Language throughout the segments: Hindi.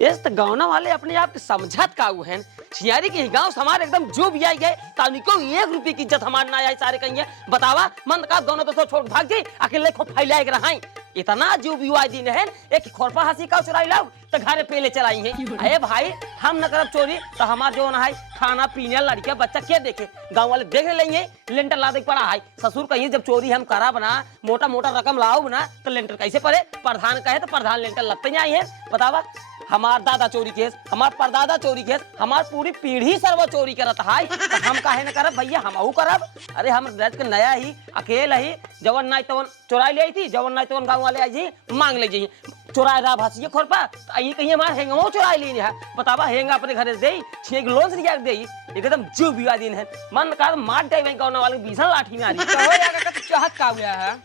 इस तो गाँव वाले अपने आप के समझत का है छियारी के गांव समाज एकदम जो भी आई गए तानिको 1 रुपये की इज्जत हमार ना आई सारे कहिए बतावा मन का दोनों दोस्तों छोड़ भाग जी अकेले को फैलाए रहाई इतना जो भी हुआ दिन है एक खोरपा हंसी का चुराई लाओ तो घरे पेले चलाई है। अरे भाई हम न करब चोरी तो हमार जो है खाना पीने लड़कियां बच्चा क्या देखे गांव वाले देख लेंगे लेंटर ला दे पड़ा है ससुर कहिए जब चोरी हम करा बना मोटा मोटा रकम लाओ बना तो लेंटर कैसे पड़े प्रधान कहे तो प्रधान लेंटर लगते नहीं आई है बतावा हमार दादा चोरी केस हमार परदादा चोरी केस हमार पूरी पीढ़ी सर्व चोरी करत है तो हम काहे न करब भैया हम करब। अरे हम रज के नया ही अकेले ही जवन नाई तवन चुराई ले थी जवन नाई तवन गाँव वाले आई मांग ले जाइए चुराए रहा भाषिए खोरपा तो कहीं हमारे हेंगो चुराई ली है बतावा हेंगा अपने घर दे छेक लोन से लिया दे एकदम जीव विवाह दिन है मन कर मार दे गाँव वाले भीषण लाठी में आ रही चाहत का हुआ है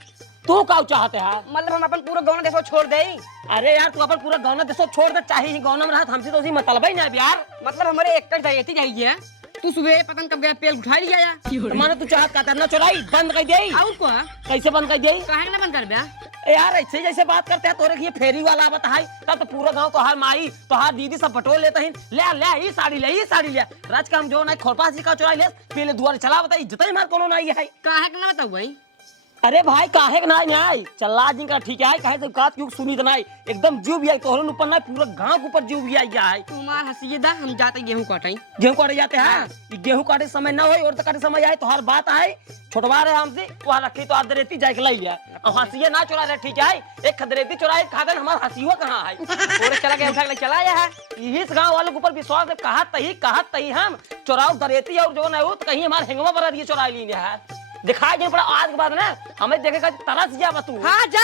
तू का चाहते है मतलब हम अपन पूरा गाँव देशो छोड़ दे। अरे यार तू अपन पूरा गाँव देशो छोड़ दे चाहिए गाँव में रहा हमसे तो मतलब ही नहीं यार मतलब हमारे एक तक जाइए चाहिए तू सुबह पतन कब गया पेल उठा लिया तो माने तू चाहत का करना चुराई बंद कर दे और को कैसे बंद कर दे काहे ना बंद कर बे यार ऐसे जैसे बात करते हैं तोरे ये फेरी वाला बताई तब तो पूरा गांव तोहार माई तोहार दीदी सब बटोर लेते हैं ले ही साड़ी ले राज का हम जो ना खोरपा जी का चुराई ले पहले दुआर चला बताई जितना मार कोनो नहीं है काहे ना बताऊ भाई। अरे भाई काहे नहीं आई चल्ला जी का ठीक है काहे तो बात क्यों सुनी तो नहीं एकदम जीव भी आई तोहरे ऊपर नहीं पूरा गांव के ऊपर जीव भी आई है तुम्हार हंसी दा हम जाते गेहूं काटे जाते हैं ये गेहूं काटे समय ना हो और तो काटे समय आए तो हर बात है छोटवा रहे हमसे वहां रखी तो आदरेती जाके लाई लिया और हंसिए ना चुरा रहे ठीक है एक खदरेती चुराई खादन हमारा हंसीवा कहाँ है और चला गया उठा चला आया है इस गांव वालों के ऊपर विश्वास है कहत तही हम चुराव दरेती और जो ना हो तो कहीं हमारे हेंगवा बरा दिए चुरा ली है दिखाई दे पड़ा आज के बाद ना हमें देखेगा तरस जा तू हाँ जा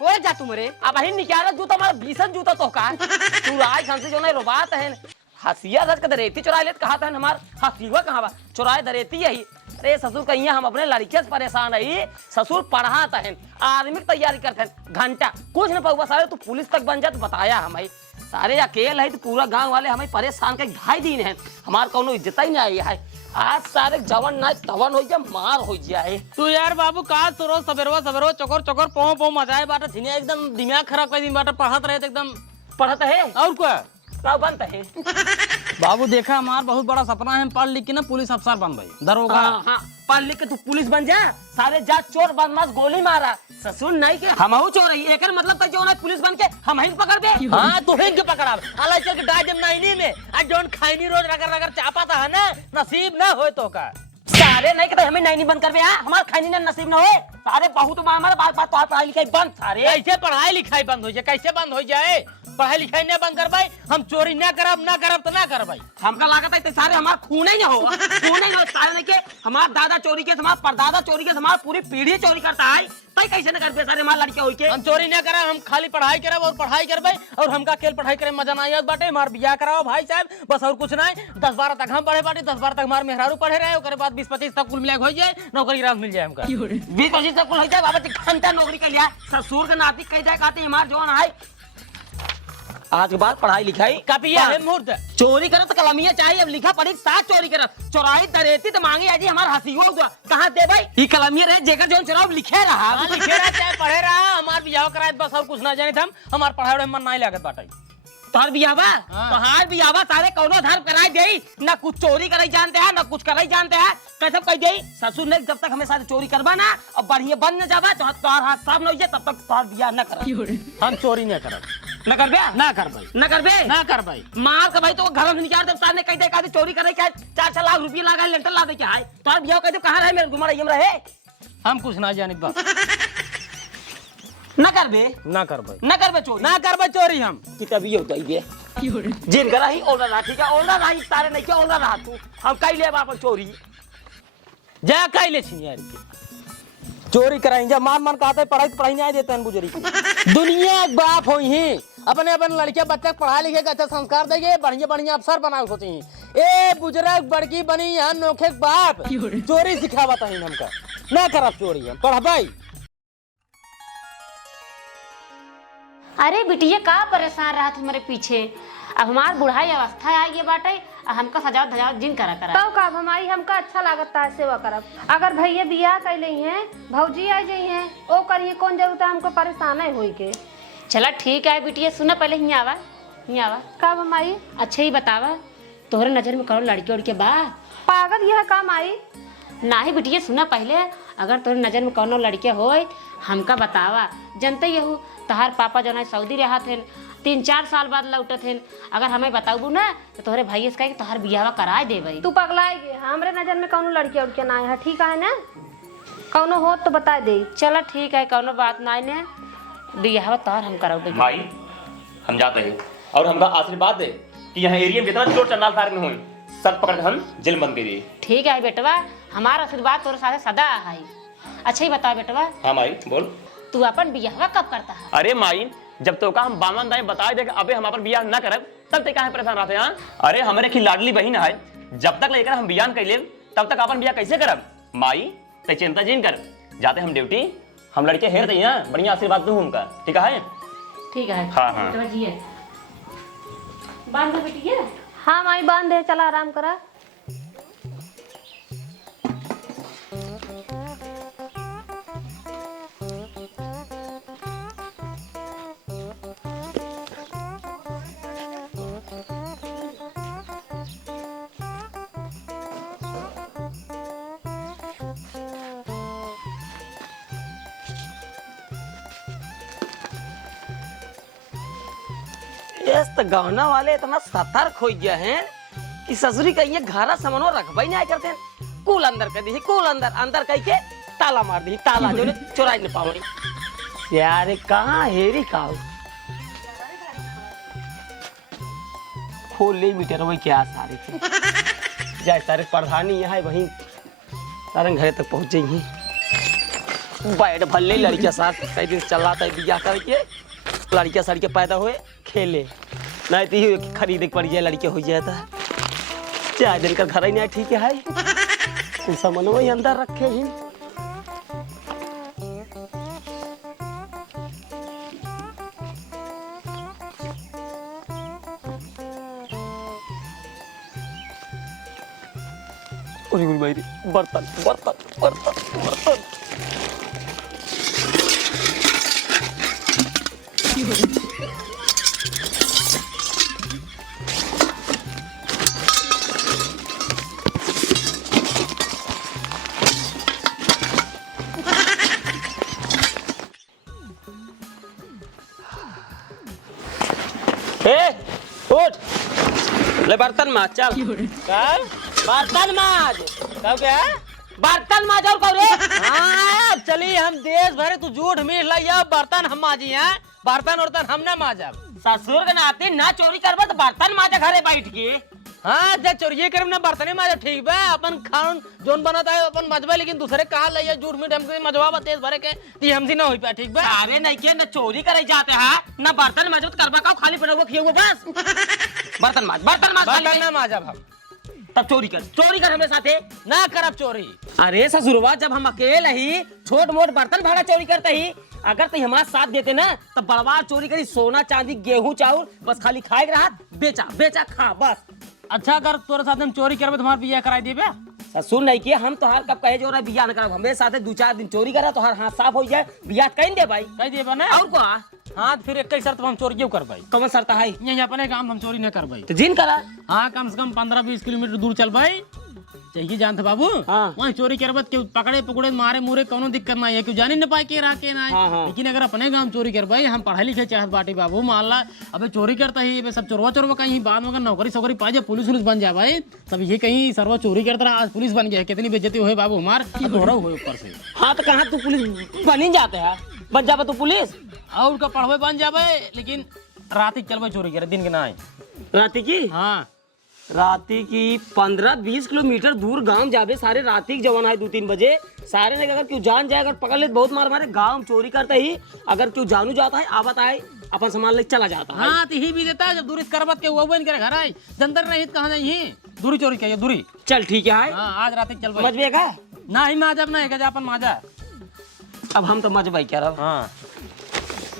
हो जा तू मरे अब ही निकाला जूता हमारा भीषण जूता तो का तू आज हमसे जो ना रोबात है हंसिया रज का दरेती चुरा ले कहा था हमार हंसीवा कहाँ बा चुराए दरेती यही। अरे ससुर कहिए हम अपने लड़के से परेशान है ससुर पढ़ाता है आर्मी की तैयारी करते हैं घंटा कुछ न पहुआ सारे तू पुलिस तक बन जा तो बताया हमें सारे अकेले है तो पूरा गांव वाले हमें परेशान कर 2.5 दिन है हमार कोनो इज्जत ही नहीं आई है आज सारे जवन ना तवन हो जाए मार हो जाए तू यार बाबू का तो रोज सवेरो चोकर पो मजाए बाटा झिने एकदम दिमाग खराब कर दिन बाटा पढ़त रहे एकदम पढ़त है और क्या सब बनता है बाबू देखा हमार बहुत बड़ा सपना है पढ़ लिख के ना पुलिस अफसर बन भाई दरोगा हाँ पढ़ लिख के तू पुलिस बन जा सारे जा चोर बदमाश गोली मारा ससुर नहीं के हम चोर है एक मतलब जो ना पुलिस बन के हम ही पकड़ दे हाँ तू ही पकड़ा अलग चल के डाजम नहीं में आज जोन खैनी रोज रगर चापा था ना नसीब ना हो तो का सारे नहीं कहते हमें नहीं बंद कर बे हमारे खानी ना नसीब ना हो सारे बहुत हमारे बात तो पढ़ाई लिखाई बंद सारे कैसे पढ़ाई लिखाई बंद हो जाए कैसे बंद हो जाए पढ़ाई लिखाई नहीं बंद कर भाई हम चोरी ना करब तो ना कर भाई हमका लागत है सारे हमारे खून ही हो सारे नहीं के हमारे दादा चोरी के हमारे परदादा चोरी के हमारी पूरी पीढ़ी चोरी करता है तई कैसे न करबे सारे हमारे लड़के होई के हम चोरी ना करब हम खाली पढ़ाई करब और पढ़ाई करबे और हमका केल पढ़ाई करे मजा ना आयत बाटे मार बियाह कराओ भाई साहब बस और कुछ नहीं 10-12 तक हम पढ़े बाटे 10-12 तक हमार मेहरारू पढ़े रहे ओकरे बाद 20-25 तक कुल मिला हो जाए नौकरी रात मिल जाए हमका 20-25 तक कुल हो जाए बाबा घंटा नौकरी कर लिया ससुर के नाती कह जाए कहते हमार जवान है आज के बाद पढ़ाई लिखाई कापिया है मुहूर्त चोरी करे तो कलमिया चाहिए अब लिखा पढ़ी साथ चोरी करे चोराई दरेती तो मांगे आजी हमार हंसीओ कहाँ दे भाई ये कलमिया रहे जेकर जो चुनाव लिखे रहा चाहे पढ़े रहा हमार बियाह कराए बस और कुछ ना जाने हम हमार पढ़ाई मन नहीं लागत बाटे तोहर बियाहवा तोहार बियाहवा सारे कौनो धर्म कराई देई ना कुछ चोरी करे जानते हैं ना कुछ करे जानते हैं कैसे कह देई ससुर ने जब तक हमें सारे चोरी करवा ना और बढ़िया बन न जावा तो तोहर हाथ साफ न हो जाए तब तक तोहर बियाह न कर हम चोरी नहीं करब न करबे ना कर भाई ना कर भाई मार के भाई तो घर में निकाल दे सामने कह दे का चोरी करे क्या 4 लाख रुपया लगा लेंटर ला दे क्या है तोहर बियाह कह दे कहां रहे मेरे घुमा रही रहे हम कुछ ना जानित बा न करबे ना करबे चोरी हम कितना भी होता है जिन करा ही ओला रहा ठीक है ओला रहा सारे नहीं क्या ओला रहा तू हम कह ले बाप चोरी जा कह ले छी यार चोरी कराएंगे मान कहते पढ़ाई नहीं देते हैं गुजरी दुनिया बाप हो ही अपने लड़के बच्चे पढ़ा लिखे के अच्छा संस्कार देंगे बढ़िया अफसर बना सोची ए बुजुर्ग बड़की बनी यहाँ नोखे बाप चोरी सिखावत है हमका ना करब चोरी हम पढ़ाई। अरे बिटिया का परेशान रहा तुम्हारे पीछे अब हमार बुढ़ाई अवस्था आ गई बाटे हमका सजावट धजावट जिन करा तो का हमारी हमका अच्छा लागता है सेवा करब अगर भैया बियाह कर ली हैं भौजी आ जाई हैं ओ करिए कौन जरूरत है हमको परेशान है होई के चला ठीक है बिटिया सुना पहले ही आवा यहाँ आवा। का बा माई? अच्छा ही बतावा, तोहरे नजर में कौन लड़के उड़के बा? पागल यह का माई? नाही बिटिया, सुना पहले, अगर तोहरे नजर में कौनो लड़के होए हमका बतावा। जनते यहू तहार पापा जो है सऊदी रहा थे, 3-4 साल बाद लौटत थे। अगर हमें बताऊ ना तो तोहरे भाई से कहे कि तोहर बियाह कराए देबई। तू पगलाएगी? हमरे नजर में कौनो लड़के उड़के ना है, ठीक है ना? कौनो हो तो बता दे। चलो ठीक है, कौनो बात ना ने, बियाह तोहर हम कराओगे। भाई हम जाते हैं और हमका आशीर्वाद दे कि यहाँ एरिया में जितना चोर चंडाल फायर में हुई सब पकड़ के हम जेल बंद करिए। ठीक है बेटवा, हमारा आशीर्वाद तोरे साथे सदा है। अच्छा ही बता बेटवा, हाँ माई बोल। तू अपन बियाह कब करता है? अरे माई, जब तो का हम बामन दाई बता दे अबे हम अपन बियाह ना करब तब तक काहे परेशान रहते हैं? अरे हमारे की लाडली बहन है, जब तक लेकर हम बियाह कर ले तब तक अपन बियाह कैसे करब? माई ते चिंता जिन कर, जाते हम ड्यूटी, हम लड़के हेर दे बढ़िया आशीर्वाद दूं हमका, ठीक है? ठीक है। हाँ, हाँ। बेटवा जी है। बांध दो बिटिया। हाँ माई बांध दे, चला आराम करा। तो गहना वाले इतना सतर्क हो गया है कि ससुरी कहीं घरा सामानो रखबा ही नहीं करते। कूल अंदर कर दी, कूल अंदर अंदर कह के ताला मार दी, ताला जो चोराई नहीं पाओ। यार कहाँ हेरी काऊ खोल ले मीटर वही क्या सारे थे जाए सारे प्रधानी यहाँ वहीं सारे घरे तक पहुंच जाइए। बैठ भले लड़किया साथ कई दिन चलाता है बियाह करके, लड़किया सड़के पैदा हुए खेले नहीं तो खरीदे पड़ जाए, लड़के हो जाता है। चार दिन का घर ही नहीं ठीक है, कुछ सामान वही अंदर रखे ही। बर्तन बर्तन बर्तन बर्तन उठ ले बर्तन माज चल। क्या बर्तन माज? कब क्या बर्तन माज और कब रे? हाँ चलिए हम देश भरे तू झूठ मीठ लाइया, बर्तन हम माजी हैं, बर्तन उर्तन हम ना माजब। ससुर के नाते ना चोरी करबा तो बर्तन माजा घरे बैठ के। हाँ जब चोरिये करब ना बर्तने माजब, ठीक बा। अपन खान जोन बनता है अपन मजबा, लेकिन दूसरे कहा लाइया झूठ मीठ हमसे मजवा तेज भरे के ती हमसे ना हो पाए, ठीक बा। अरे नहीं के ना चोरी करे जाते हैं ना बर्तन माजब करबा का खाली पड़ा हुआ खियो बस। बर्तन माज बर्तन माज बर्तन ना माजब हम, तब चोरी कर हमें साथे ना करब चोरी। अरे ससुरवा जब हम अकेले ही छोट मोट बर्तन भाड़ा चोरी करते ही, अगर तुम हमारा साथ देते ना तो बड़वार चोरी करी, सोना चांदी गेहूं चाउर बस खाली खाए के रहा, बेचा बेचा खा बस। अच्छा अगर तोरे साथ हम चोरी करबे तुम्हारा बियाह कराई देबे? ससुर नहीं किया हम तोहार कब कहे जो रहा बियाह न करब, हमें साथे 2-4 दिन चोरी करा तो हाथ साफ हो जाए, बियाह कहीं दे भाई। कह देबे ना? और को हाँ फिर एक शर्त हम चोरी क्यों करबे? कौन शर्त है? यही अपने काम हम चोरी न करबे। तो जिन करा। हाँ कम से कम 15-20 किलोमीटर दूर चल भाई, चाहिए जानते बाबू। हाँ। वहाँ चोरी करबत क्यों पकड़े पकड़े मारे मुरे कोनो दिक्कत नहीं है, क्यों जानी न पाए के रहा के ना है। हाँ, हाँ। लेकिन अगर अपने गांव चोरी करबे, हम पढ़ाई लिखे चाहत बाटी बाबू, मान ला अबे चोरी करता ही सब चोरवा चोरवा कहीं बाद में नौकरी सोकरी पा जाए, पुलिस बन जाए भाई, सब ये कहीं सर्व चोरी करता रहा, आज पुलिस बन गया, कितनी बेइज्जती हुई बाबू हमार, दोहरा हुए ऊपर से। हाँ तो कहाँ तू पुलिस बन ही जाते है, बन जाबे तू पुलिस और का पढ़वे बन जाबे, लेकिन रात चलबे चोरी करे, दिन के ना आए। राती की। हाँ राती की 15-20 किलोमीटर दूर गांव जाबे, सारे राती की जवान है 2-3 बजे सारे ने अगर क्यों जान जाए, अगर पकड़ ले बहुत मार मारे। गांव चोरी करते ही अगर क्यों जानू जाता है आवत आए अपन सामान लेके चला जाता है। हाँ तो ही भी देता है, जब दूरी करबत के वो बन करे घर आए, जंदर नहीं कहाँ जाइए, दूरी चोरी कहिए दूरी। चल ठीक है। हाँ आज रात चल समझ में का ना ही माजब ना है अपन माजा। अब हम तो मजबाई क्या रहा हाँ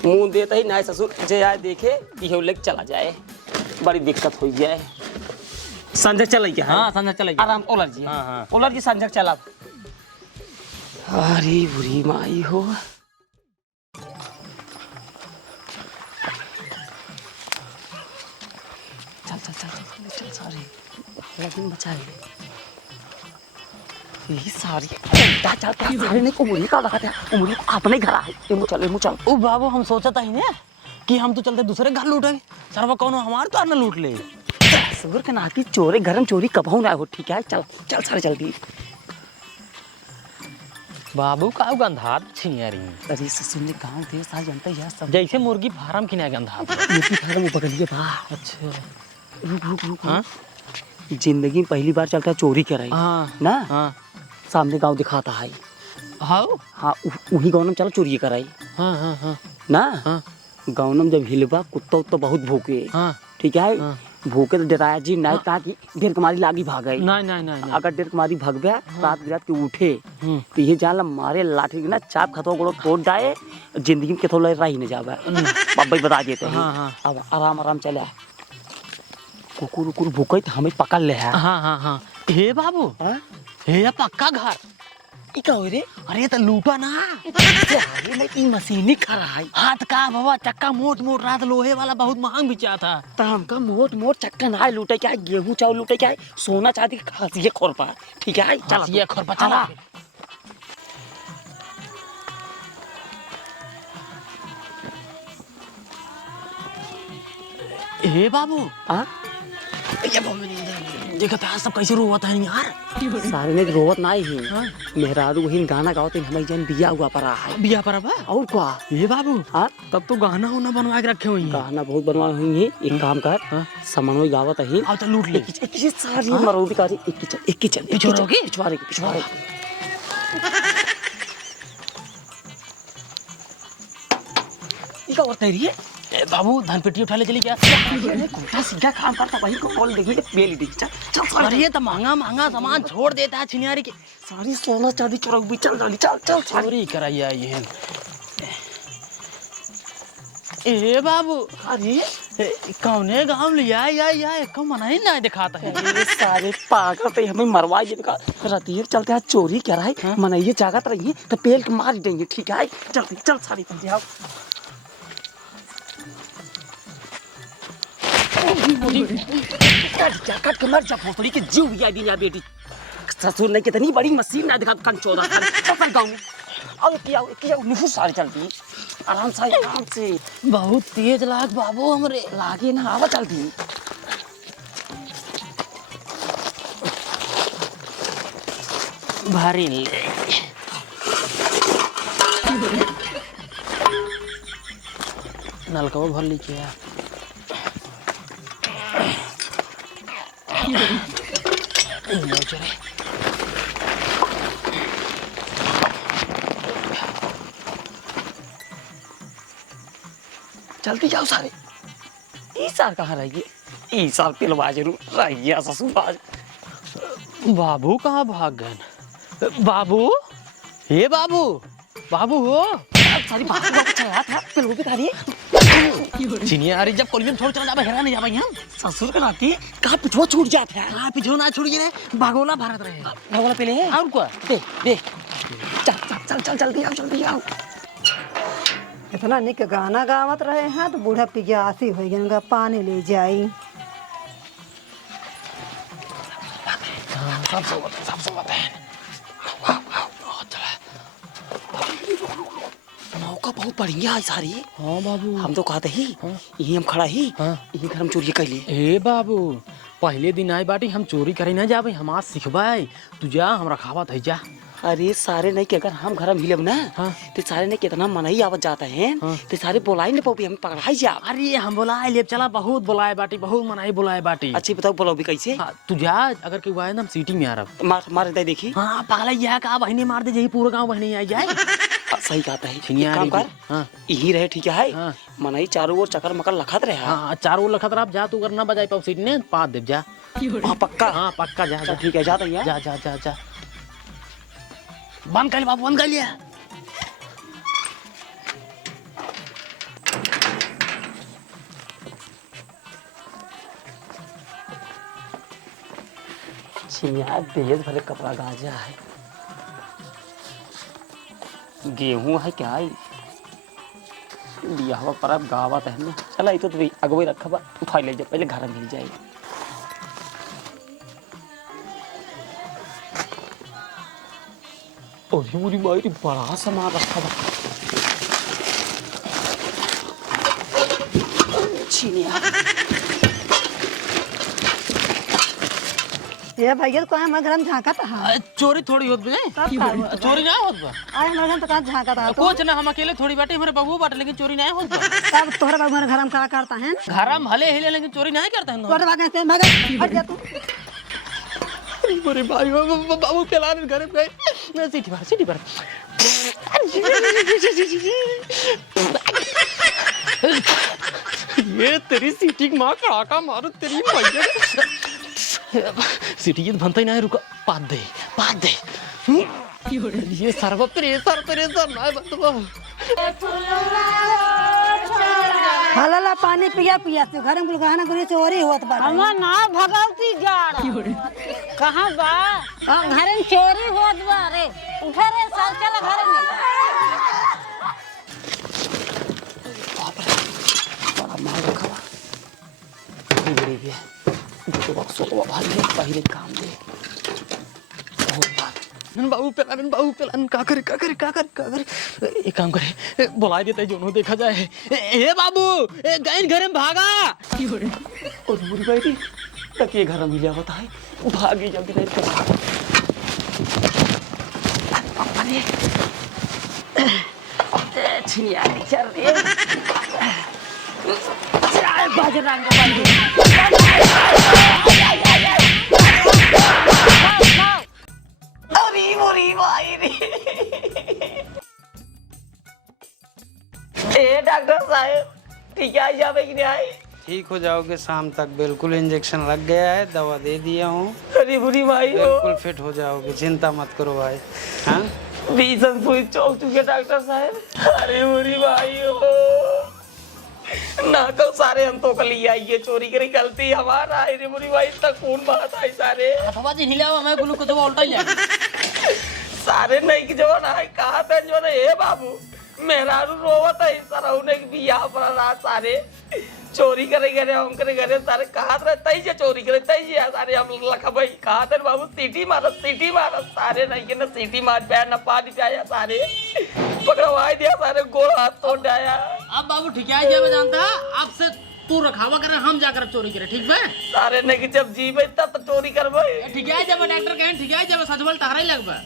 मुंह देता ही ना ससुर जे आए देखे ये लेके चला जाए, बड़ी दिक्कत हो जाए। संजय चल क्या? हाँ संजय चले आराम ओलर जी। हाँ, हाँ। ओलर जी संजय चला। अरे बुरी माई हो। चल सारी लेकिन बचाए यही सारी दा चल क्या सारी ने उमरी का लगा था उमरी अपने घर आए एमु चल ओ बाबू हम सोचा था ही ने कि हम तो चलते दूसरे घर लूटे सरवा कौन हमार तो न लूट ले सबर के नाती चोरे घर में चोरी कबहू ना हो ठीक है चल चल सारे जल्दी बाबू का गंधात छियारी अरे ससुर ने गाँव थे साल जनता यह सब जैसे मुर्गी फार्म की ना गंधात मुर्गी फार्म में बगलिए बा अच्छा रुक हाँ जिंदगी में पहली बार चलता है चोरी कराई हाँ ना हाँ सामने गांव दिखाता है हाँ हाँ वही गाँव में चलो चोरी कराई हाँ हाँ हाँ ना हाँ गाँव में जब हिलबा कुत्ता उत्ता बहुत भूखे हाँ ठीक है हाँ। भूखे तो डराया जी नहीं कहा कि ढेर कमारी लागी भाग गई नहीं नहीं नहीं अगर ढेर कमारी भाग गया रात बिरात के उठे तो ये जान मारे लाठी ना चाप खतवा गोड़ो तोड़ डाए जिंदगी में केथो रही न जावे बाबा बता देते हैं हाँ, हाँ। अब आराम आराम चले कुकुर उकुर भूखे तो हमें पकड़ ले है हाँ हाँ हाँ हे बाबू हाँ? हे या पक्का घर ई का होई रे अरे तो लूटा ना अरे मैं ई मशीनी खरा है हाथ का बाबा चक्का मोट मोट रात लोहे वाला बहुत महंग बिचा था ताम का मोट मोट चक्का ना लूटे क्या है गेहूं चावल लूटे क्या है सोना चांदी खासिए खोरपा ठीक है चल ये खोरपा चला हे बाबू हां देखा था सब कैसे रोवत है यार सारे ने रोवत नहीं है मेहरारू वही गाना गाते हमें जन बिया हुआ पड़ा है बिया पर बा और क्या हे बाबू हाँ तब तो गाना होना बनवा के रखे हुई गाना बहुत बनवाए हुई है एक काम कर सामान वही गावत है आओ तो लूट ले एक ही सारी मरोदी का एक ही चल पिछवाड़ोगी? पिछवाड़े ये क्या करते रही है ए बाबू धान पेटी उठा ले चली क्या कुत्ता सीधा काम करता वही को कॉल देखिए बेली दी चल चल अरे ये तो महंगा महंगा सामान छोड़ देता है छिनियारी के सारी सोना चांदी चोरा भी चल जल्दी चल चल चोरी कराइया ये ए बाबू अरे कौने गांव लिया या कम मनाई ना दिखाता है ये सारे पागल पे हमें मरवा ये का रतीर चलते हैं चोरी क्या है मनाइए जागत रहिए तो पेल के मार देंगे ठीक है चल चल सारी जल्दी आओ जाकट के मर जा भोसड़ी के जीव भी आई बेटी ससुर ने कितनी बड़ी मशीन ना दिखा कन 14 साल चल गाँव में आओ किया निफू सारी चलती आराम से बहुत तेज लाग बाबू हमरे लागे ना आवा चलती भारी ले नलका भर लीजिए जल्दी जाओ सारे इस साल कहाँ रहिए इस साल पिलवा जरूर रहिए ससुर आज बाबू कहाँ भाग गए बाबू हे बाबू बाबू हो सारी बात चला था पिलवा भी करिए चिनियारी जब कोलियम छोड़ चला जाबे हेरा नहीं जाबे हम ससुर के नाती कहाँ पिछवा छूट जाता है हां पिछो ना छुड़िए रे बागोला भारत रहे भगवान पहले है और क्या दे चल जल्दी आओ इतना निक गाना गावत रहे हैं तो बूढ़ा पिग्यासी हो गया पानी ले जाई सब बताए मौका बहुत बढ़िया है सारी हाँ बाबू हम तो कहते ही यही हम खड़ा ही यही घर हम चोरी कर लिए ए बाबू पहले दिन आए बाटी हम चोरी करे ना जाबे हम आज सिखबाई तू जा हम रखावत है जा अरे सारे नहीं कि अगर हम घर में हिलब ना तो सारे ने कितना मनाई आवत जाता है तो सारे बोलाई ना पाओ हमें पकड़ाई जा अरे हम बोलाए ले चला बहुत बोलाए बाटी बहुत मनाई बोलाए बाटी अच्छी बताओ बोलो भी कैसे तू जा अगर कोई आए ना हम सिटी में आ रहा मार दे देखी हाँ पागल यह का बहनी मार दे यही पूरा गांव बहनी आ जाए सही कहता है छिनिया काम कर हाँ यही रहे ठीक है हाँ। मनाई चारों ओर चक्कर मकर लखत रहे हाँ चारों लखत रहा जा तू करना बजाई पाओ सीट ने पाद दे जा पक्का हाँ पक्का जा जा ठीक है जाता है जा जा जा जा बंद कर बाबू बंद कर लिया छिया बेहद भरे कपड़ा गाजा है गेहूं है क्या है लिया हुआ पर अब गावा तहने चला तो अगवे रखा बा उठा ले जा पहले घर मिल जाए अरे पूरी माई बड़ा सामान रखा हुआ छीनिया। ये भैया तो कहाँ हमारे घर में झाँका था। चोरी थोड़ी होत बे चोरी ना होत बा आए हमारे घर तो कहाँ झाँका था तो कुछ ना हम अकेले थोड़ी बाटे हमारे बहू बाटे लेकिन चोरी नहीं होत बा तब तोहरा बाबू हमारे घर में क्या करता है घर हम हले हिले लेकिन चोरी नहीं करता है तोहरा बात ऐसे भगत हट जा तू। अरे भाई बाबू चला रहे घर में सीटी पर ये तेरी सीटी माँ कड़ाका मारो तेरी भैया सीटी ये बनता ही ना है रुका पाद दे ये सर्व प्रेशर ना बंदवा हला पानी पिया पिया से घर में गहना गुरी चोरी होत बा। हमार ना भगवती जाड़ कहाँ बा घर में चोरी होत बा रे उठे रे चल चल घर में बड़ा माल रखा हुआ बड़ी भी है तो बक्सों को बाहर ले पहले काम दे बाबू पेलान का करे एक काम करे बुला देते जो देखा जाए ए बाबू गैन घर में भागा और बुरी भाई तक ये घर में लिया होता है भागी जल्दी नहीं कर अपने छिनिया चल रे बाजरंग अरे बुरी भाई रे ए डॉक्टर साहब ठीक है जावे कि नहीं आई ठीक हो जाओगे शाम तक। बिल्कुल इंजेक्शन लग गया है, दवा दे दिया हूँ, अरे बुरी भाई बिल्कुल फिट हो जाओगे, चिंता मत करो भाई। हाँ बीसन सुई चौक चुके डॉक्टर साहब। अरे बुरी भाई हो ना कल सारे हम तो कल आइए चोरी करी गलती हमारा है रे बुरी भाई तक कौन बात है सारे अथवा जी हिलावा मैं गुलू को तो उल्टा ही है सारे नहीं की जवान है कहा था जो ने ए बाबू मेहरारू रोवत है सराउने की बियाह पर रात सारे चोरी करे गए हम करे गए सारे कहा था तई जे चोरी करे तई जे सारे हम लखा भाई कहा था बाबू सीटी मारत सारे नहीं के ना सीटी मार पाया ना पानी पाया सारे पकड़वाई दिया सारे गोड़ हाथ तोड़ डाया। अब बाबू ठीक है जब जानता आपसे तू रखावा करे हम जाकर चोरी करे ठीक है सारे नहीं की जब जी भाई तब तो चोरी करबे ठीक है जब डॉक्टर कहें ठीक है जब सच बोल टहरा ही लगबा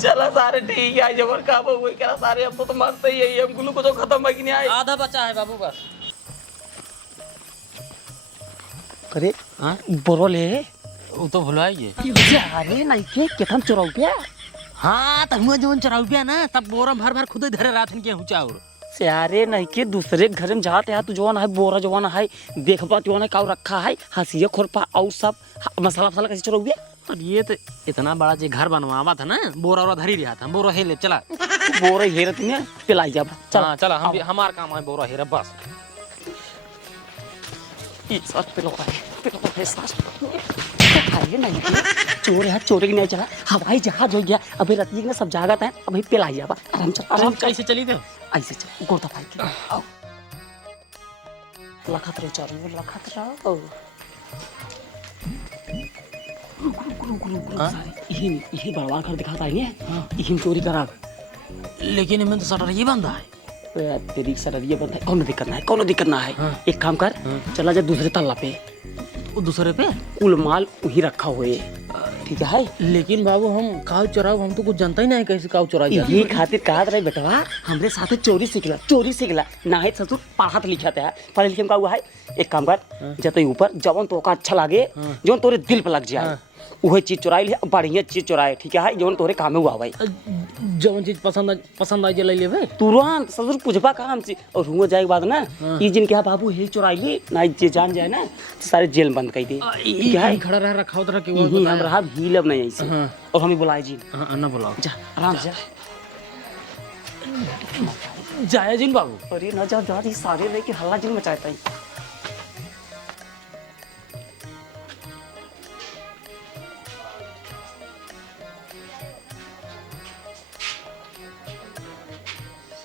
चला सारे ठीक है जबर का वो करा सारे अब तो मारते ही है हम गुलू को तो खत्म है कि नहीं आए आधा बचा है बाबू बस अरे हां बोरो ले वो तो भुलाइए अरे नहीं के केतन चोराऊ क्या हाँ तब हुआ जोन चराऊ गया ना तब बोरा भर भर खुद धरे रात के हुचा और सारे नहीं के दूसरे घर में जाते हैं तू जवान है बोरा जवान है देखबा जवान है काउ रखा है हंसिया खुरपा और सब मसाला फसाला कैसे चोराऊ गया और ये तो इतना बड़ा जो घर बनवावा था ना बोरा धरी रहा था बोरा हेले चला बोरा हेरत में पिलाई जा चला चला हम हमार काम है बोरा हेरा बस ये सच पे लोग है सच खाइए नहीं चोर है चोरी नहीं चला हवाई जहाज हो गया अभी रतिया ने सब जागत है अभी पिलाई जा आराम कैसे चली थे ऐसे चल गोता पाई के आओ लखत रहो चारों लखत रहो यही बड़वा घर दिखाता है नहीं यही चोरी करा लेकिन इनमें तो सटर ये बंदा है तेरी सर ये बंद है कौन दिक्कत ना है एक काम कर चला जा दूसरे तल्ला पे वो दूसरे पे कुल माल वही रखा हुए ठीक है लेकिन बाबू हम काव चोराव हम तो कुछ जानता ही नहीं कैसे काव चोरा ये खातिर कहा रहे बेटवा हमरे साथ चोरी सीखला ना है ससुर पढ़ात लिखत है पढ़े लिखे में का हुआ है एक काम कर जते ऊपर जवन तो का अच्छा लागे जवन तोरे दिल पे लग जाए वही चीज चुराई ले बढ़िया चीज चुराए ठीक है जवन तोरे काम में हुआ भाई जवन चीज पसंद आ जे ले लेबे तुरंत ससुर पूछबा काम से और हुआ जाए के बाद ना ई जिन के बाबू हे चुराई ले ना जे जान जाए ना तो सारे जेल बंद कर दे क्या है खड़ा रह रखा उधर के वो हम रहा हिलब नहीं ऐसे और हमें बुलाए जी ना बुलाओ जा आराम से जाया जिन बाबू अरे ना जा जा सारे लेके हल्ला जिन मचाता है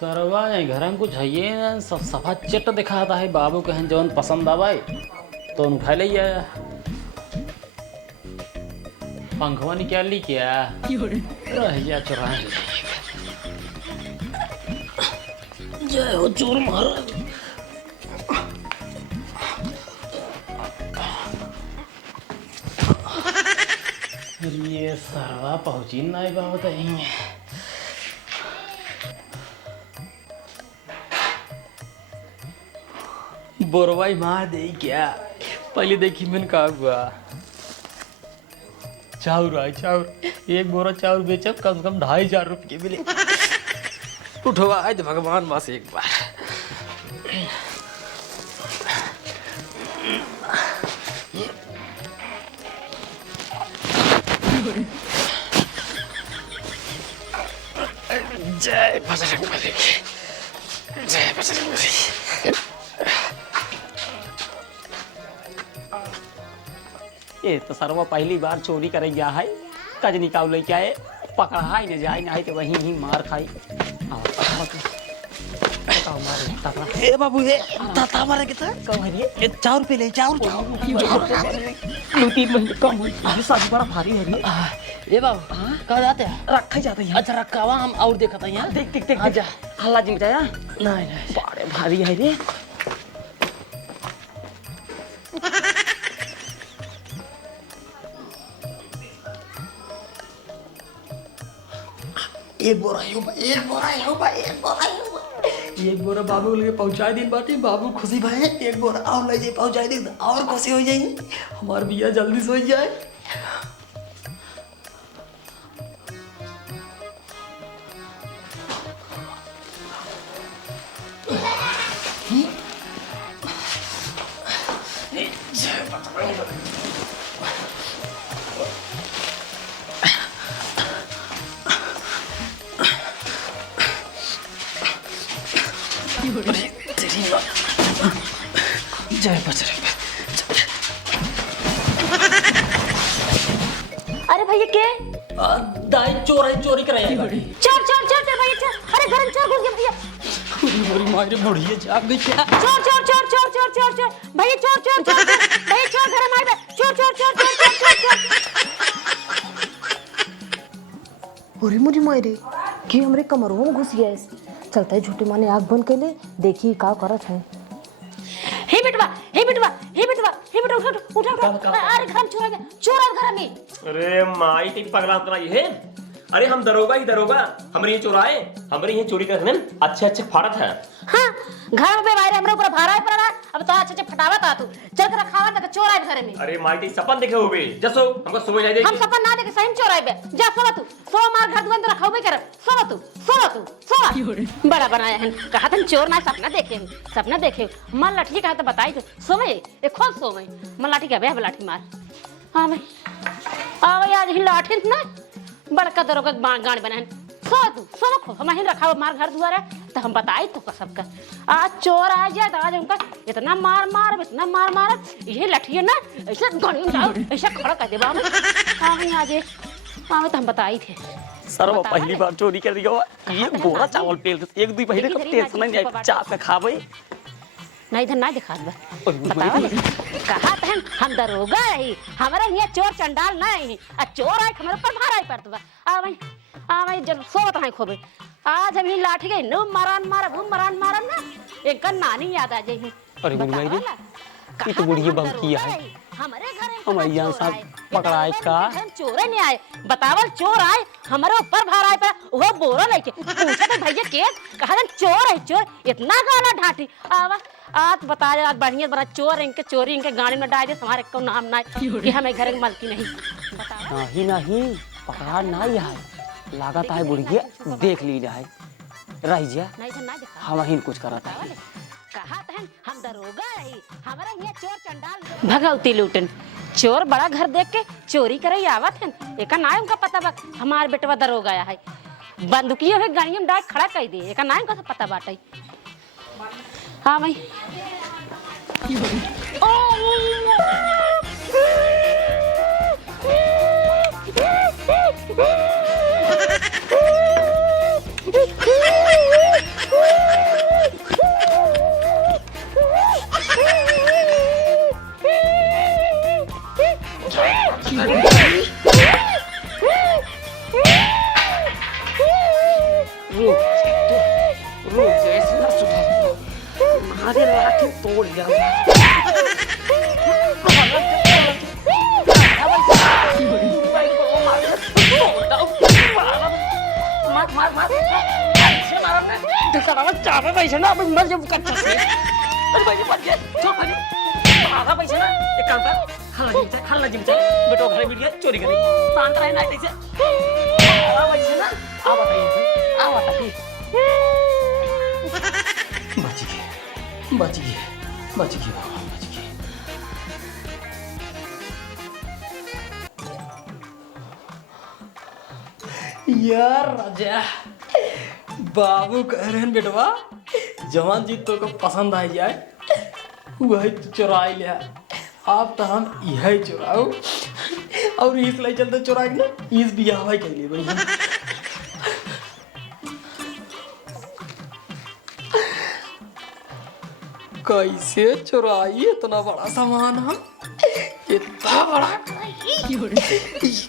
सरवा घर में कुछ है सब सफा चट दिखाता है बाबू कहें जवन पसंद आवाए तो उठा ले पंखवा निकाल ली क्या रह जा चुरा जय हो चोर महाराज। ये सारा पहुंची नहीं बात है। बोरवाई मार दे क्या पहले देखी मैंने कहा हुआ चाउर आई चाउर एक बोरा चाउर बेचब कम से कम 2500 रुपये मिले। उठवा आए तो भगवान बस एक बार। जय बजरंगबली जय बजरंगबली। ये तो सरवा पहली बार चोरी करे गया है कज निकाल लेके आए पकड़ा ही न जाए नहीं तो वहीं ही मार खाई। ए बाबू ये ताता मारे के था कब है ये 4 रुपए ले 4 2-3 महीने कम हुई। अरे सब बड़ा भारी है ये बाबू कहाँ जाते हैं रखा जाते हैं। अच्छा रखा हुआ हम और देखा था यहाँ देख देख देख आजा हल्ला जी मचाया नहीं नहीं बड़े भारी है रे। एक बोरा बाबू लेके पहुंचाई दिन बाटी बाबू खुशी भाई एक बोरा और ले जाए पहुंचाई दिन और खुशी हो जाएगी हमार बिया जल्दी से हो जाए। जय बजरंग। अरे भैया के दाई चोर है चोरी करे चोर चोर चोर चोर भैया चोर। अरे घर में चोर घुस गया भैया। मोरी मारे बुढ़िया जाग गई क्या चोर चोर चोर चोर चोर चोर चोर भैया चोर चोर चोर चोर भैया चोर घर में आए चोर चोर चोर चोर चोर चोर। अरे मुझे मारे कि हमरे कमरों में घुस गया चलता है झूठे माने आग बंद कर ले देखी का करत है। हे बेटवा हे बेटवा हे बेटवा हे बेटा उठा उठा उठा। अरे घर में चोर आ गया चोर आ घर में। अरे माई तेरी पगला उतना ये है। अरे हम दरोगा ही दरोगा हमारे ये चोराए हमारे ये चोरी करने अच्छे अच्छे फाड़त है। हाँ घर में बाहर हमरे ऊपर भारा है पड़ा अब तो अच्छे अच्छे फटावत आ तू चल कर रखावा तक चोर आए घर में। अरे माई तेरी सपन देखे होबे जसो हमको सुबह जाए हम सपन ना देखे सही में चोर आए बे जा सोवा तू सो मार घर दुआर रखावे कर सोवा तू सोवा बड़ा बनाया है कहा था चोर ना सपना देखे मन लाठी कहा तो बताई तो सोवे एक खुद सोवे मन लाठी का बे लाठी मार। हां भाई आ भाई आज ही लाठी ना बड़का दरोगा गाड़ी बनाए सो खो हम ही रखा मार घर दुआर है तो हम बताई तो सबका आज चोर आ जाए तो आज उनका इतना मार ये लठिए ना ऐसे गाड़ी में ऐसा खड़ा कर देबा हमें आज हाँ तो हम बताई थे सर वो पहली बार चोरी कर दिया ये बोरा चावल पेल एक दो महीने कब टेंशन नहीं जाए चाप का खावे नहीं इधर नहीं दिखा बताओ कहा था हम दरोगा रही हमारे यहाँ चोर चंडाल नहीं आ चोर आए हमारे ऊपर भारा पड़ता आ भाई जब सोवत नहीं खोबे आज हम ही लाठी गई नो मरान मारन ना एक नानी याद आ जाई। अरे बुढ़िया रे ये तो बुढ़िया बंकी है हमारे घर हमारे यहाँ साहब पकड़ाए का चोरे नहीं आए बतावल चोर आए हमारे ऊपर भारा पे वो बोरा लेके पूछा तो भैया के कहा चोर है चोर इतना गाना ढाटी आवा आज बता आज बढ़िया बड़ा चोर इनके चोरी इनके गाड़ी में डाल दे हमारे को नाम ना कि हमें घर में मालकी नहीं नहीं पकड़ा नहीं है लागत है बुढ़िया देख ली जाए रह जा हम ही कुछ करता है कहा था हम दरोगा रही हमारे यहाँ चोर चंडाल भगवती लूटन चोर बड़ा घर देख के चोरी करे आवत है एक नाम उनका पता बा हमार बेटवा दरोगा आया है बंदूकियों है गाड़ियों में डाल खड़ा कर दे एक नाम का पता बाटे। हाँ भाई रुक जैसे ना सुधर मारे लाठी तोड़ दिया चार पैसे ना मर जब कच्चा से पैसे पड़ गए चुप कर आधा पैसे ना एक काम कर हल्ला जिम चल बेटो घर मिल गया चोरी करी शांत रहे ना ऐसे आधा पैसे ना आ बताइए बच गए यार राजा बाबू कह रहे हैं बेटवा जवान जी तो को पसंद आ जाए वही तो चुराई ले आप तो हम यही चुराओ और इस लाई चलते चुरा के इस बियाह के लिए भाई कैसे चुराई इतना बड़ा सामान हम इतना बड़ा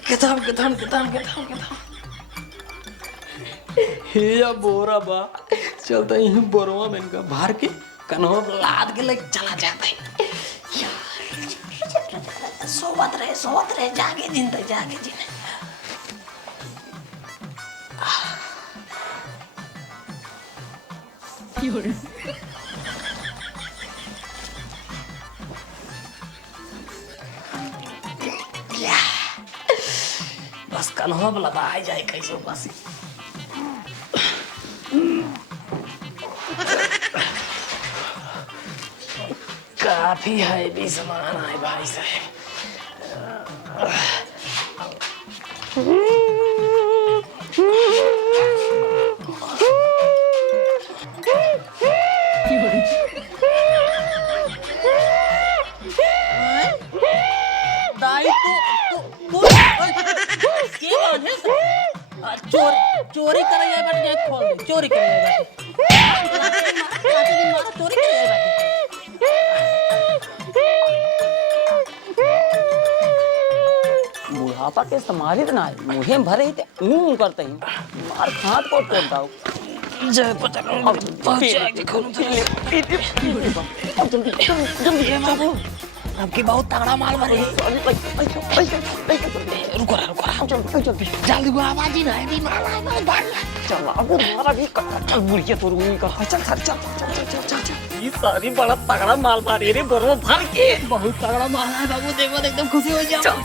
किताब हे या बोरा बा चलता ही बोरवा में इनका भर के कन्हो लाद के लेके चला जाता है सोवत रहे जागे जिन बस कन्हो लदा जाए कैसे बस काफी हैवी सामान है भाई साहब चोरी करे जाए बाटे जाए खोल दे चोरी करे जाए बाटे चोरी करे जाए बाटे बुढ़ापा के समारित ना है मुहे भरे ही थे करते ही मार खात को तोड़ दाओ जय जल्दी बाबू आपकी बहुत तगड़ा माल भरे रुको जल्दी आवाज ही ना है चल अब हमारा भी चल बुढ़िया तो रूम का चल ये सारी बड़ा तगड़ा माल भरे रे बरो भर के बहुत तगड़ा माल है बाबू देखो एकदम खुशी हो जाओ चल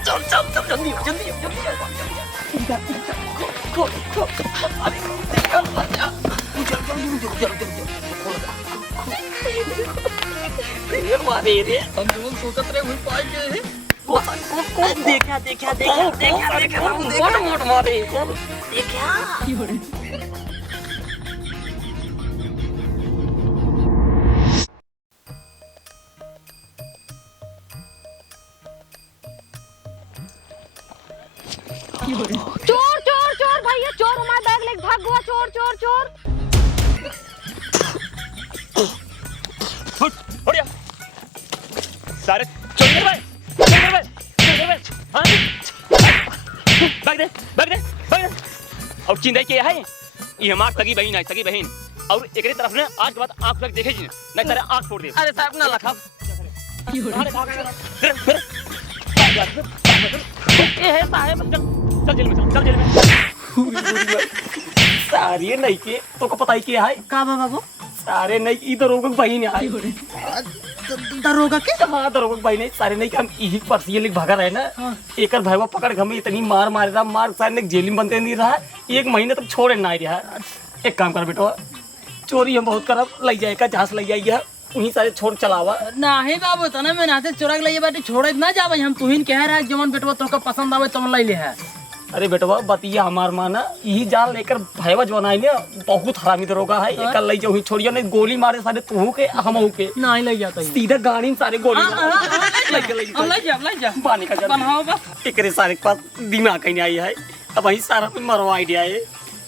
जल्दी ये मारे रे हम लोग सोचत रहे हुए पाए गए हैं देखा मोट मारे देखा चोर भैया चोर हमारा बैग लेके भाग गया चोर बढ़िया सारे चल भाई हाँ बैग दे और चिंता के है ये हमार सगी बहन और एकरे तरफ ने आज के बाद आंख तक देखे जी नहीं तेरे आंख फोड़ दे अरे साहब ना लखा ये है साहब चल जेल में सारे नहीं के तो को पता ही क्या है का बाबू सारे नहीं इधर रोग भाई ने आई दरोगा के हाँ दरोगा भाई नहीं सारे नहीं हम यही पर्सी लिख भागा रहे ना एकर भाईवा पकड़ के हमें इतनी मार रहा मार सारे जेल में बनते नहीं रहा 1 महीने तक छोड़े ना रहा एक काम कर बेटो चोरी हम बहुत करब लग जाएगा जहाँ से लग जाइए वहीं सारे छोड़ चलावा नाही बाबू तना मैं नाते चोरा के लिए बाटे छोड़े ना जावे हम तुहिन कह रहा है जवन बेटवा तोका पसंद आवे तुम ले है अरे बेटवा बतिया हमार माना यही जान लेकर भाईवा जवन आई ना बहुत हरामी दरोगा है एक लई जाऊ छोड़ियो नहीं गोली मारे सारे तू के हमहू के नहीं लग जाता सीधा गाड़ी में सारे गोली लग जा पानी का बनाओ बस एकरे सारे के पास दिमाग कहीं आई है अब वही सारा कुछ मरवा आइडिया है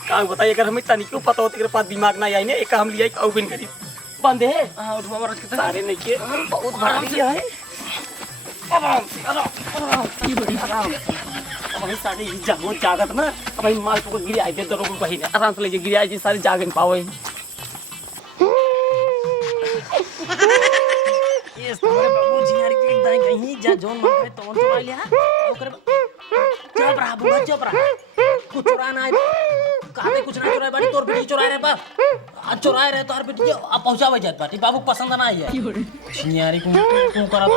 का बताइए अगर हमें तनिक क्यों पता होता तेरे पास दिमाग ना आई ना एक हम लिया और बिन करी बंद है सारे नहीं के बहुत बड़ा लिया है अभी सारे जागो जागत ना अभी माल को गिरी आई दे तो रोक बहिन आराम से लेके गिरी आई जी सारे जाग नहीं पावे ये तुम्हारे बाबू जी यार के दाई कहीं जा जोन मन पे तोड़ चुरा लिया ओकर चुप रहा बुआ चुप रहा कुछ चुरा ना काहे कुछ ना चुराए बाड़ी तोर बेटी चुराए रे बा आज चुराए रहे तोर बेटी अब पहुंचावे जात बाटी बाबू पसंद ना आई है यारी को करा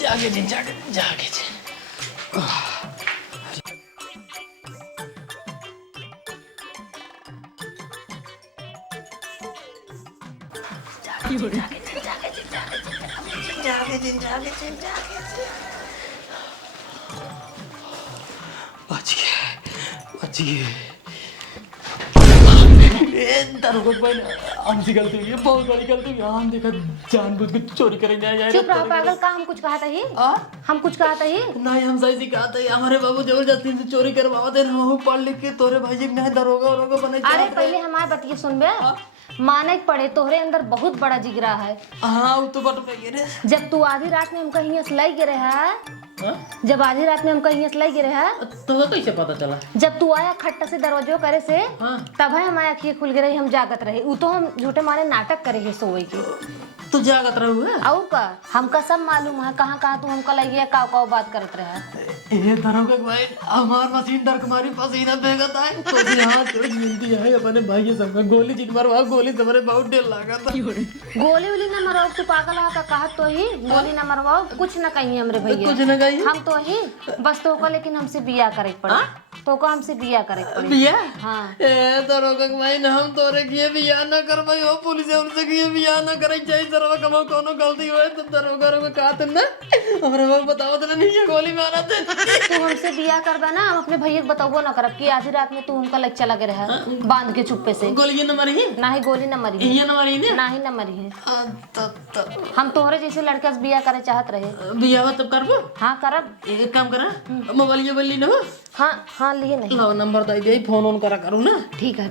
जागे जी जागे जागे जी बच गए हमसे गलती हुई है बहुत बड़ी गलती हुई हम देखा जानबूझ के चोरी करें जाए चुप रहो पागल का हम कुछ कहा था ही हम कुछ कहा था ही नहीं हम सही कहा था हमारे बाबू जबरदस्ती से चोरी करवा दे हम पढ़ लिख के तोरे भाई जी नहीं दरोगा बने अरे पहले हमारे बतिये सुनबे माने पड़े तोहरे अंदर बहुत बड़ा जिगरा है हाँ वो तो बट रे जब तू आधी रात में हम कहीं असलाई गिरे है जब आधी रात में हम कहीं असलाई गिरे है तो कैसे पता चला जब तू आया खट्टा से दरवाजो करे से तब है हमारी आँखें खुल गई हम जागत रहे वो तो हम झूठे मारे नाटक करे है सोए के तो जागत रहे हुए और का हमका सब मालूम है कहाँ कहाँ तू हमका लगी काव बात करत रहे ये दरोगा भाई हमार मशीन डर तुम्हारी पसीना बेगत है तो यहाँ तेरी मिलती है अपने भाई के संग गोली जिन मारवा गोली तुम्हारे बहुत डर लगा था गोली उली न मरवाओ तू पागल है का कहा तो ही गोली न मरवाओ कुछ न कहीं हमरे भैया कुछ न कहीं हम तो ही बस तो को लेकिन हमसे बिया करे पड़े तो को हमसे बिया करे पड़े बिया हाँ ए दरोगा भाई न हम तोरे किए बिया न करबई हो पुलिस उनसे किए बिया न करे चाहिए सरवा कमो कोनो गलती होए तो दरोगा रो कहत न हमरे बाबू बताओ तो नहीं ये गोली मारा थे तू हमसे बिया करबा ना हम अपने भैया बताओ ना करब कि आधी रात में तू उनका लच्चा लगे रहा बांध के चुप्पे से गोली न मारी ना ही गोली न मरी ये न मारी ने ना ही न मरी है तब हम तोहरे जैसे लड़के से बिया करे चाहत रहे बिया तब करबो हाँ करब एक काम करा मोबाइल ये बल्ली न हाँ हाँ लिए नहीं लो नंबर दे दे फोन ऑन करा करूँ ना ठीक है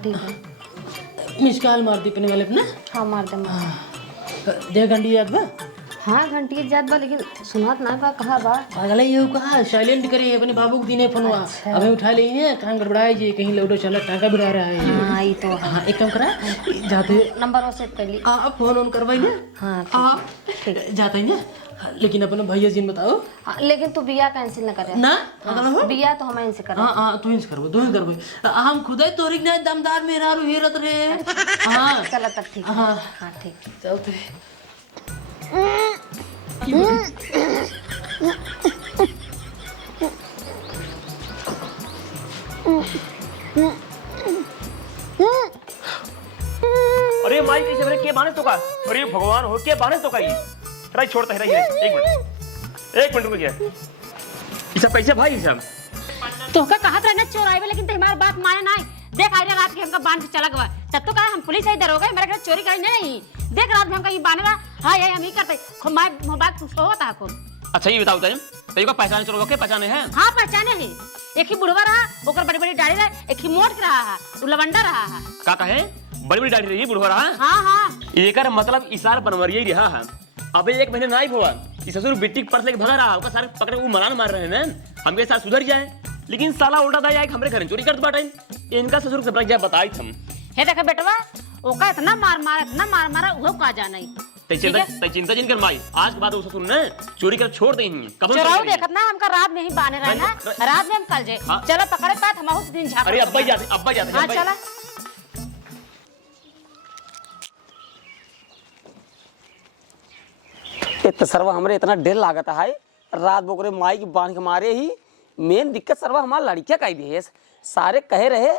मिस कॉल मार दी अपने वाले अपना हाँ मार दे दे घंटी याद बा हाँ घंटी जात बा लेकिन सुनात ना बा कहा बा पागल है ये कहा साइलेंट करे अपने बाबू को दिने फोनवा अबे उठा ले है कहां गड़बड़ाए जे कहीं लौटो चला टाका बिड़ा रहा है हाँ ये तो है हां एक काम करा जाते नंबर सेट कर ली आ फोन ऑन करवाई ना हाँ हां ठीक जाते हैं लेकिन अपने भैया जी ने बताओ लेकिन तू बिया कैंसिल न करे ना पागल हो बिया तो हम इनसे करे हां हां तू इनसे करबो तू ही करबो हम खुद ही तोरी ना दमदार मेरा रो हेरत रे हां चला तब ठीक है हाँ ठीक चलते अरे माई कैसे मेरे के बाने तो का अरे भगवान हो के बाने तो का ये राई छोड़ता है राई एक मिनट रुक गया ये सब कैसे भाई सब तो का कहत रहे ना चोराइबे लेकिन तो हमारी बात माने नहीं देख आई रात के हमका बांध के चला गवा तब तो कहा हम पुलिस आई दरोगा मेरे घर चोरी करने नहीं देख रात में हमका ये बाने बा हां ये हम ही करते मोबाइल कुछ होता है खूब अच्छा ये बताओ तुम तेरे को पहचाने चोरों के पहचाने हैं हाँ पहचाने है एक ही बुढ़वा रहा ओकर बड़ी बड़ी दाढ़ी रहा एक ही मोट रहा है वो लवंडा रहा है का कहे बड़ी बड़ी दाढ़ी रही बुढ़वा रहा हाँ हाँ एकर मतलब इसार बनवरिया ही रहा है अबे एक महीने नहीं हुआ इस ससुर बिट्टी पर्स लेके भगा रहा उसका सारे पकड़े वो मरान मार रहे हैं हमके साथ सुधर जाए लेकिन साला उल्टा था यार हमरे घर चोरी करत बाटे इनका ससुर से क्या बताई हम हे देखा बेटवा ओका इतना मार मारा वो का जाना ते चिंता जिन कर माई आज के बाद वो ससुर ने चोरी कर छोड़ दे कब चोराऊ देखत ना हमका रात में ही बाने रहना रात में हम कल जाए चलो पकड़े पात हम बहुत दिन झाप अरे अब्बा जाते हां चला तो सरवा हमरे इतना डर लागत है रात बोकरे माई की बांध के मारे ही मेन दिक्कत सरवा हमारा लड़किया का भी है सारे कहे रहे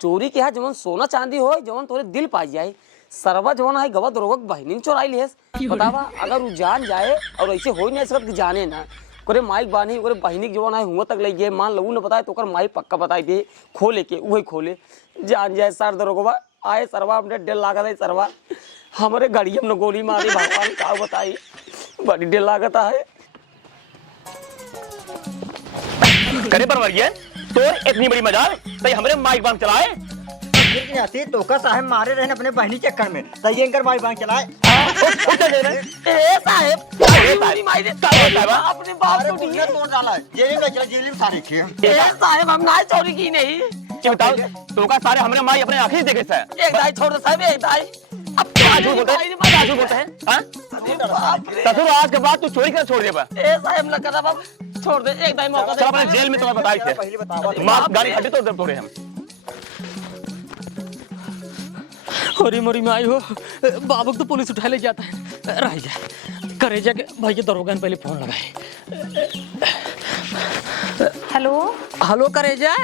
चोरी के यहाँ जवन सोना चांदी हो जवन तोरे दिल पा जाए सरवा जवन है गवा दरोगा बहनी चोराई लिहेस बतावा अगर वो जान जाए और ऐसे हो नहीं सकत जाने ना करे माइक बानी करे बहनी जवन है हुआ तक ले गए मान लऊ न बताए तो कर माई पक्का बताई दे खोले के वही खोले जान जाए सर दरोगा आए सरवा हमने डर लागत है सरवा हमारे गाड़िया में गोली मारी भगवान का बताई बड़ी डर लागत है करे परवरिया तो इतनी बड़ी मजाल तई हमरे माइक बांध चलाए आती तो का साहब मारे रहे अपने बहनी चक्कर में तय इनकर भाई बैंक चलाए। ए साहब मेरी माई ने अपने बाप को बुढ़िया तोड़ डाला है जेल में चला जेल में सारे खे। ए साहब हम ना चोरी की नहीं। बताओ तो का सारे हमरे माई अपने आंखें देखे से एक दाई छोड़ दो साहब, एक दाई। अब क्या झूठ बोलते हैं? क्या झूठ बोलते हैं? हाँ? ससुर आज के बाद तू चोरी कर छोड़ दे बा। ए साहब न करा बाप, छोड़ दे, एक दाई मौका दे। चल अपने जेल में तुम्हें बताई थे। पहले बताओ मार गाड़ी हटे तो तोड़े हम। अरे मोरी माई हो, बाबू को तो पुलिस उठा ले जाता है। रह जाए करे जाके भाई के दरोगा ने पहले फोन लगाए। हेलो हेलो करे जा।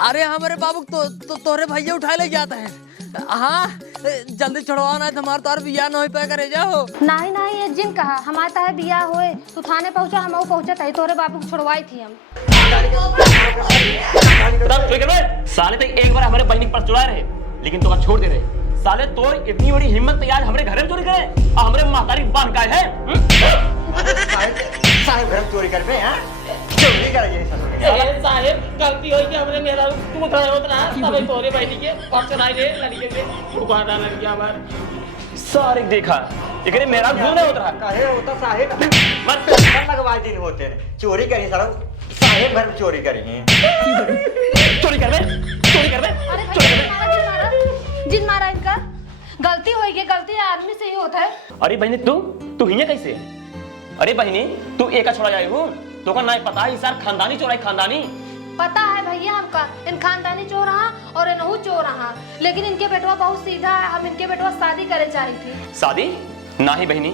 अरे हमारे बाबू तो तोरे भैया उठा ले जाता है। हाँ जल्दी छुड़वाना है, हमारे तो बिया न हो पाए करे जाओ। नहीं नहीं, ये जिन कहा हमारे ताहे बिया होए तू थाने पहुंचा, हम पहुंचा ताई तोरे बाबू को छुड़वाई थी हम। साले तो एक बार हमारे बहनी पर चुरा रहे लेकिन तो छोड़ दे रहे। साले तो इतनी बड़ी हिम्मत तैयार हमारे घर में चोरी करे और हमारे महतारी बांध का है। साहब घर में चोरी कर पे हैं चोरी कर ये सब। साहब गलती हुई कि हमने मेरा तू उठा उतना तब तोरे बहनी के और चुराई दे लड़के के छुड़वा डाला लड़कियां बार। सारे देखा एकरे मेरा घूम नहीं होता काहे होता साहब मत पेंशन लगवा दिन होते हैं चोरी करी साहब साहब घर में चोरी करी हैं। चोरी कर अरे भाई जिन मारा इनका, गलती होई है, गलती आदमी से ही होता है। अरे बहनी तू हिया कैसे? अरे बहनी तू एका छोड़ा जाए हूँ तो का नहीं पता है सर खानदानी चोराई खानदानी। पता है भैया हमका, इन खानदानी चोर रहा और इनहू चोर रहा, लेकिन इनके बेटवा बहुत सीधा है। हम इनके बेटवा शादी करे चाही थी। शादी ना ही बहनी,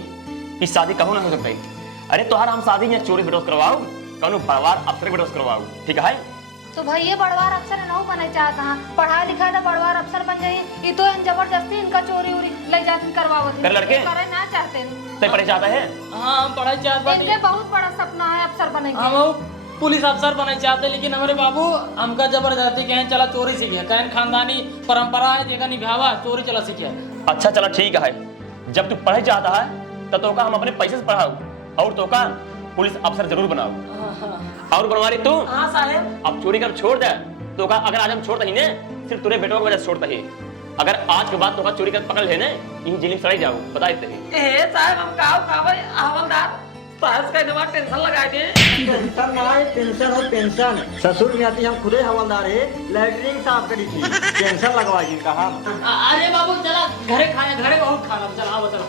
इस शादी कहो ना हो सकता। अरे तोहार हम शादी या चोरी बेटोस करवाओ कौन बड़वार अफसर बेटोस करवाओ, ठीक है? तो भैया बड़वार अफसर नहीं बने चाहता है, पढ़ा लिखा था बड़वार अफसर बन जाइए। ये तो जबरदस्ती इनका चोरी उरी ले जाते करवावत कर लड़के करे ना चाहते। तय पढ़े चाहता है। हाँ हम पढ़ाई चाहते इनके बहुत बड़ा सपना है अफसर बनेंगे। हम पुलिस अफसर बनना चाहते, लेकिन हमारे बाबू हमका जबरदस्ती कहें चला चोरी सीखे, कहें खानदानी परंपरा है देखा निभावा चोरी चला सीखे। अच्छा चला ठीक है, जब तू पढ़े चाहता है तो का हम अपने पैसे से पढ़ाओ और तो का पुलिस अफसर जरूर बनाओ। और बनवारी तू हाँ साहब अब चोरी कर छोड़ दे तो का अगर आज हम छोड़ता ही ने सिर्फ तेरे बेटों की वजह से छोड़ता ही। अगर आज के बाद तो का चोरी कर पकड़ लेने यही जेल में सड़ाई जाओ बता देते हैं। ए साहब हम का खावे हवलदार साहब का दिमाग टेंशन लगा दे। पेंशन ना है पेंशन और पेंशन ससुर में आती हम खुदे हवलदार है लैटरिन साफ करी थी पेंशन लगवाई जी कहा। अरे बाबू चला घरे खाए, घरे बहुत खाना चला आओ चलो।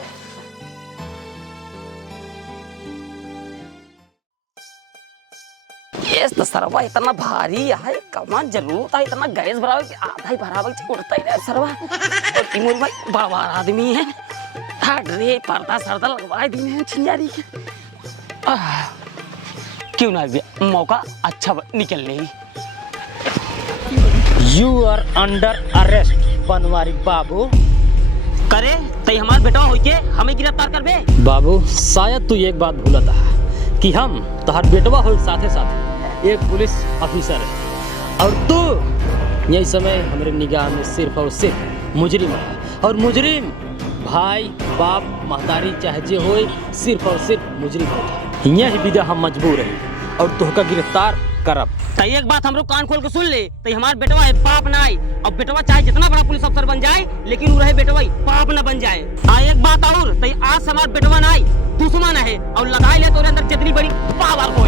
गैस तो सरवा इतना भारी है, कमान जरूरत है इतना गैस भरावे कि आधा ही भरावे उड़ता ही रहे सरवा। और तिमोर भाई बड़वा आदमी है, रे पर्दा सर्दा लगवाए दी है छियारी के। क्यों ना मौका अच्छा निकलने ही। You are under arrest Banwari बाबू। करे तई हमार बेटा होई के हमें गिरफ्तार करबे। बाबू शायद तू एक बात भूला था कि हम तोहर बेटवा हो साथे साथ एक पुलिस ऑफिसर है और तू यही समय हमारे निगाह में सिर्फ और सिर्फ मुजरिम है। और मुजरिम भाई बाप महतारी चाहे जे हो सिर्फ और सिर्फ मुजरिम होता। यही विदा हम मजबूर है और तोहका गिरफ्तार करब। तई एक बात हमरो कान खोल के सुन ले, तई हमार बेटवा है पाप ना आई। और बेटवा चाहे जितना बड़ा पुलिस अफसर बन जाए लेकिन वो रहे बेटवा पाप ना बन जाए। एक बात और तई आज हमार बेटवा ना आई दुश्मन है और लगाई ले तो अंदर जितनी बड़ी पावर हो